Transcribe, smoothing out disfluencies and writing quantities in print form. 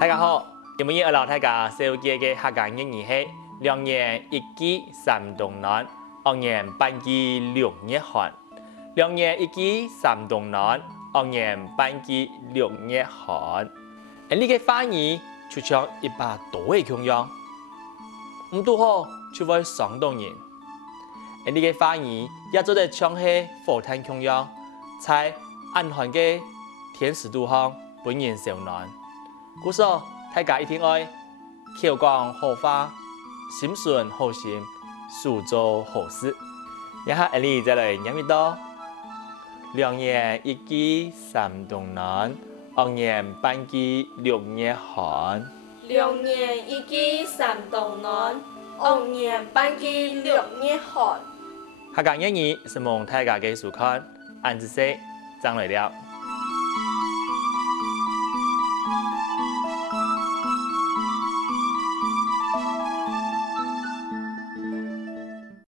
大家好，今日我老大家小姐嘅客家日语系2年1季3冬暖，2年半季6月寒。2年1季3冬暖，2年半季6月寒。呢個花兒就像100多嘅咁樣，唔拄好就會傷到人。呢個花兒也做得像係火炭咁樣，在暗寒嘅天時度上本人受暖。故說大家一定愛口講好話，心存好心，事做好事。一下你再來念一道：2年1季3冬暖，2年半季6月寒。2年1季3冬暖，2年半季6月寒。客家日語是望大家嘅收看，按之說，張來了。